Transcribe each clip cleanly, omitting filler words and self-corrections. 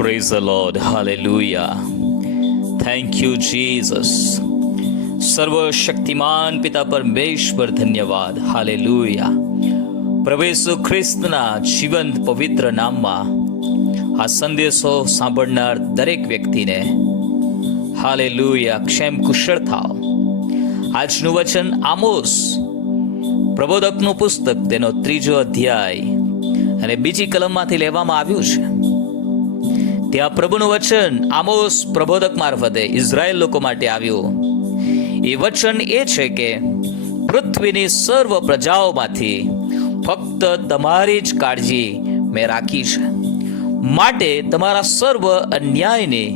Praise the Lord. Hallelujah. Thank you, Jesus. સર્વશક્તિમાન પિતા પરમેશ્વર ધન્યવાદ. Hallelujah. પ્રભુ ઈસુ ખ્રિસ્તના જીવંત પવિત્ર નામમાં આ સંદેશો સાંભળનાર દરેક વ્યક્તિને હાલેલુયા ક્ષેમ કુશળ થાવ. આજનું વચન આમોસ પ્રબોધકનું પુસ્તક તેનો 3 અધ્યાય અને બીજી કલમમાંથી લેવામાં આવ્યું છે. ત્યાં પ્રભુનું વચન આમોસ પ્રબોધક મારફતે ઇઝરાયેલ લોકો માટે આવ્યું. એ વચન એ છે કે પૃથ્વીની સર્વ પ્રજાઓમાંથી ફક્ત તમારી જ કાળજી મેં રાખી છે, માટે તમારા સર્વ અન્યાયની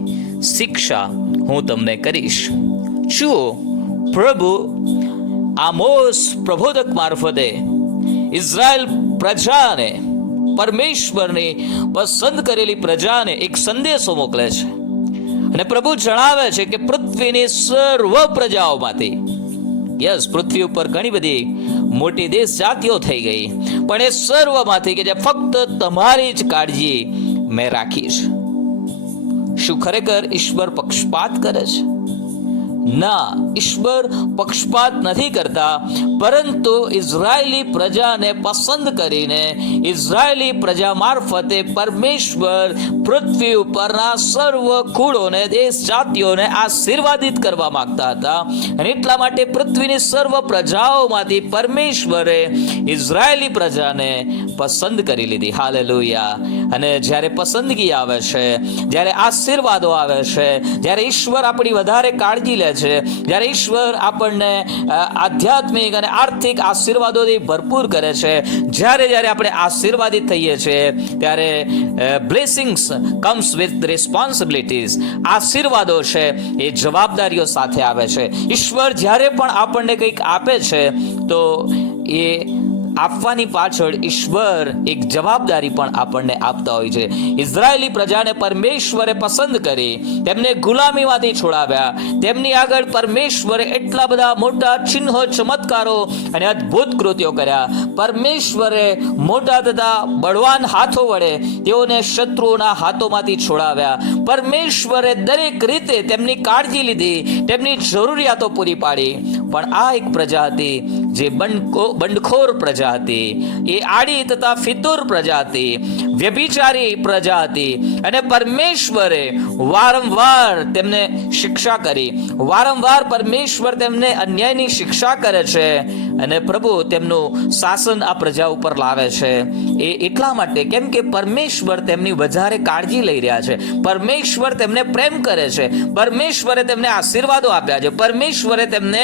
શિક્ષા હું તમને કરીશ. જુઓ, પ્રભુ આમોસ પ્રબોધક મારફતે ઇઝરાયેલ પ્રજાને, પરમેશ્વરની પસંદ કરેલી પ્રજાને એક સંદેશો મોકલે છે અને પ્રભુ જણાવે છે કે પૃથ્વીની સર્વ પ્રજાઓમાંથી, યસ, પૃથ્વી ઉપર ઘણી બધી મોટી દેશ જાતિઓ થઈ ગઈ, પણ એ સર્વમાંથી કે જે ફક્ત તમારી જ કાળજી મેં રાખી છે. શું ખરેખર ઈશ્વર પક્ષપાત કરે છે? ના, ઈશ્વર પક્ષપાત નથી કરતા, પરંતુ ઇઝરાયેલી પ્રજાને પસંદ કરીને ઇઝરાયેલી પ્રજા મારફતે પરમેશ્વર પૃથ્વી ઉપરના સર્વ કુળોને, દેશ જાતિઓને આશીર્વાદિત કરવા માંગતા હતા. અને એટલા માટે પૃથ્વીની સર્વ પ્રજાઓમાંથી પરમેશ્વરે ઇઝરાયેલી પ્રજાને પસંદ કરી લીધી. હાલેલુયા. અને જ્યારે પસંદગી આવે છે, જ્યારે આશીર્વાદો આવે છે, જ્યારે ઈશ્વર આપણી વધારે કાળજી લે છે, જ્યારે ઈશ્વર આપણને આધ્યાત્મિક અને આર્થિક આશીર્વાદોથી ભરપૂર કરે છે, જ્યારે આપણે આશીર્વાદિત થઈએ છીએ, ત્યારે બ્લેસિંગ્સ કમ્સ વિથ રિસ્પોન્સિબિલિટીઝ. આશીર્વાદો છે એ જવાબદારીઓ સાથે આવે છે. ઈશ્વર જ્યારે પણ આપણને કંઈક આપે છે તો એ આપવાની પાછળ ઈશ્વર એક જવાબદારી પણ આપણને આપતા હોય છે. ઇઝરાયેલી પ્રજાને પરમેશ્વરે પસંદ કરી, તેમને ગુલામીમાંથી છોડાવ્યા. તેમની આગળ પરમેશ્વરે એટલા બધા મોટા ચિહ્નો, ચમત્કારો અને અદ્ભુત કૃત્યો કર્યા. પરમેશ્વરે મોટા તથા બળવાન હાથો વડે તેઓને શત્રુઓના હાથોમાંથી છોડાવ્યા. પરમેશ્વરે દરેક રીતે તેમની કાળજી લીધી, તેમની જરૂરિયાતો પૂરી પાડી. પણ આ એક પ્રજા હતી જે બંડખોર પ્રજા હતી, એ આડી તથા ફિતુર પ્રજા હતી, વ્યભિચારી પ્રજા હતી. અને પરમેશ્વરે વારંવાર તેમને શિક્ષા કરી. વારંવાર પરમેશ્વર તેમને અન્યાયની શિક્ષા કરે છે અને પ્રભુ તેમનું શાસન આ પ્રજા ઉપર લાવે છે. એ એટલા માટે કેમ કે પરમેશ્વર તેમની વધારે કાળજી લઈ રહ્યા છે. પરમેશ્વર તેમને પ્રેમ કરે છે. પરમેશ્વરે તેમને આશીર્વાદો આપ્યા છે. પરમેશ્વરે તેમને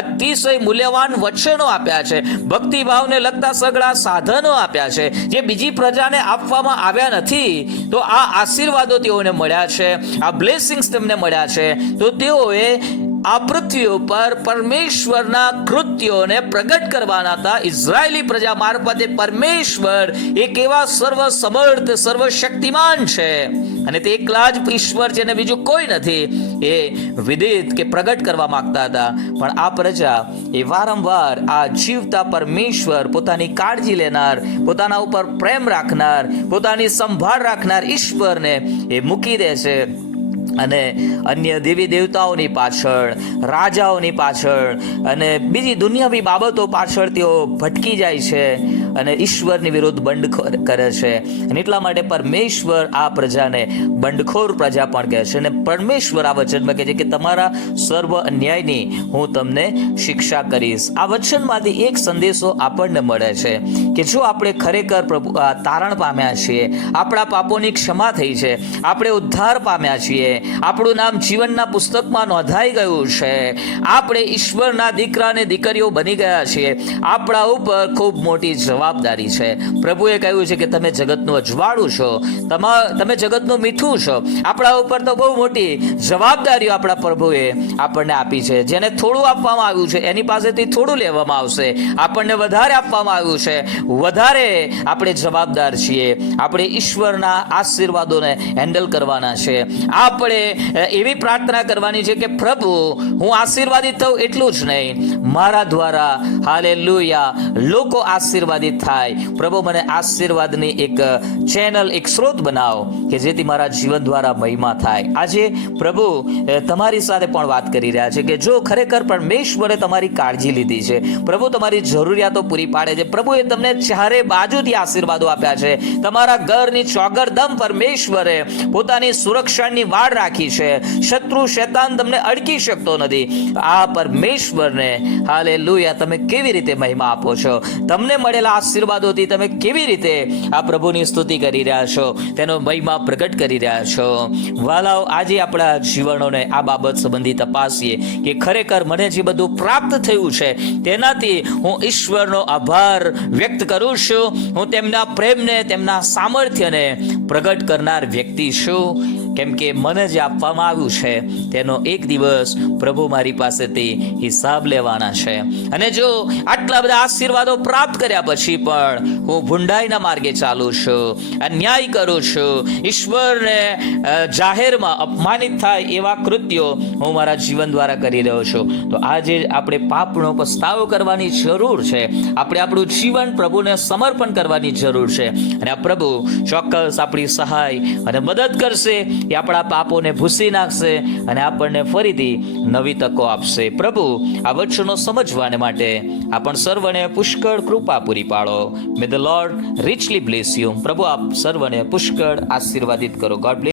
અતિશય મૂલ્યવાન વચનો આપ્યા છે. ભક્તિભાવને લગતા સઘળા સાધનો આપ્યા છે જે બીજી પ્રજાને આપવામાં આવ્યા નથી. તો આ આશીર્વાદો તેઓને મળ્યા છે, આ બ્લેસિંગ્સ તેમને મળ્યા છે. તો તેઓએ આ પૃથ્વી ઉપર પરમેશ્વરના કૃત્યોને પ્રગટ કરવાના હતા. ઇઝરાયેલી પ્રજા મારફતે પરમેશ્વર એક એવા સર્વ સમર્થ, સર્વશક્તિમાન છે અને તે એકલા જ ઈશ્વર છે અને બીજું કોઈ નથી. એ વિદિત કે પ્રગટ કરવા માંગતા હતા. પણ આ પ્રજા એ વારંવાર આ જીવતા પરમેશ્વર, પોતાની કાળજી લેનાર, પોતાના ઉપર પ્રેમ રાખનાર, પોતાની સંભાળ રાખનાર ઈશ્વરને એ મૂકી દે છે અને અન્ય દેવી દેવતાઓની પાછળ, રાજાઓની પાછળ અને બીજી દુનિયાવી બાબતો પાછળ તેઓ ભટકી જાય છે અને ઈશ્વરની વિરુદ્ધ બંડખોર કરે છે. અને એટલા માટે પરમેશ્વર આ પ્રજાને બંડખોર પ્રજા પણ કહે છે. અને પરમેશ્વર આ વચનમાં કહે છે કે તમારા સર્વ અન્યાયની હું તમને શિક્ષા કરીશ. આ વચનમાંથી એક સંદેશો આપણને મળે છે કે જો આપણે ખરેખર તારણ પામ્યા છીએ, આપણા પાપોની ક્ષમા થઈ છે, આપણે ઉદ્ધાર પામ્યા છીએ, આપણું નામ જીવનના પુસ્તકમાં નોંધાઈ ગયું છે, આપણે ઈશ્વરના દીકરા અને દીકરીઓ બની ગયા છીએ, આપણા ઉપર ખૂબ મોટી જવાબદારી છે. પ્રભુએ કહ્યું છે કે તમે જગતનું અજવાળું છો, તમે જગતનું મીઠું છો. આપણા ઉપર તો બહુ મોટી જવાબદારીઓ આપણા પ્રભુએ આપણને આપી છે. જેને થોડું આપવામાં આવ્યું છે એની પાસેથી થોડું લેવામાં આવશે. આપણને વધારે આપવામાં આવ્યું છે, વધારે આપણે જવાબદાર છીએ. આપણે ઈશ્વરના આશીર્વાદોને હેન્ડલ કરવાના છે. આપણે એવી પ્રાર્થના કરવાની છે કે પ્રભુ, હું આશીર્વાદિત થઉં એટલું જ નહીં, મારા દ્વારા હાલેલુયા લોકો આશીર્વાદિત આશીર્વાદિત થાય. પ્રભુ મને આશીર્વાદની એક ચેનલ, એક સ્ત્રોત બનાવો કે જેથી મારા જીવન દ્વારા મહિમા થાય. આજે પ્રભુ તમારી સાથે પણ વાત કરી રહ્યા છે કે જો ખરેખર પરમેશ્વરે તમારી કાળજી લીધી છે, પ્રભુ તમારી જરૂરિયાતો પૂરી પાડે છે, પ્રભુએ તમને ચારે બાજુથી આશીર્વાદો આપ્યા છે, તમારા ઘરની ચોગરદમ પરમેશ્વરે પોતાની સુરક્ષાની વાડ રાખી છે, શત્રુ શૈતાન તમને અડકી શકતો નથી. આ પરમેશ્વરને હાલેલુયા તમે કેવી રીતે મહિમા આપો છો? તમને મળેલા આશીર્વાદોથી તમે કેવી રીતે આ પ્રભુની સ્તુતિ કરી રહ્યા છો, તેનો મહિમા પ્રગટ કરી રહ્યા છો? વાલાઓ, આજે આપણા જીવનોને આ બાબત સંબંધી તપાસીએ કે ખરેખર મને જે બધું પ્રાપ્ત થયું છે તેનાથી હું ઈશ્વરનો આભાર વ્યક્ત કરું છું, હું તેમના પ્રેમને, તેમના સામર્થ્યને પ્રગટ કરનાર વ્યક્તિ છું. કેમ કે મને જે આપવામાં આવ્યું છે તેનો એક દિવસ પ્રભુ મારી પાસેથી હિસાબ લેવાના છે. અને જો આટલા બધા આશીર્વાદો પ્રાપ્ત કર્યા પછી પણ હું ભૂંડાઈના માર્ગે ચાલુ છું, અન્યાય કરું છું, ઈશ્વરને જાહેરમાં અપમાનિત થાય એવા કૃત્યો હું મારા જીવન દ્વારા કરી રહ્યો છું, તો આજે આપણે પાપનો પસ્તાવો કરવાની જરૂર છે. આપણે આપણું જીવન પ્રભુને સમર્પણ કરવાની જરૂર છે. અને આ પ્રભુ ચોક્કસ આપણી સહાય અને મદદ કરશે, એ આપણા પાપોને ભૂસી નાખશે અને આપણને ફરીથી નવી તકો આપશે. પ્રભુ આ વચનો સમજવાને માટે આપણ સર્વને પુષ્કળ કૃપા પૂરી પાડો. May the lord richly bless you. પ્રભુ આપ સર્વને પુષ્કળ આશીર્વાદિત કરો. God bless.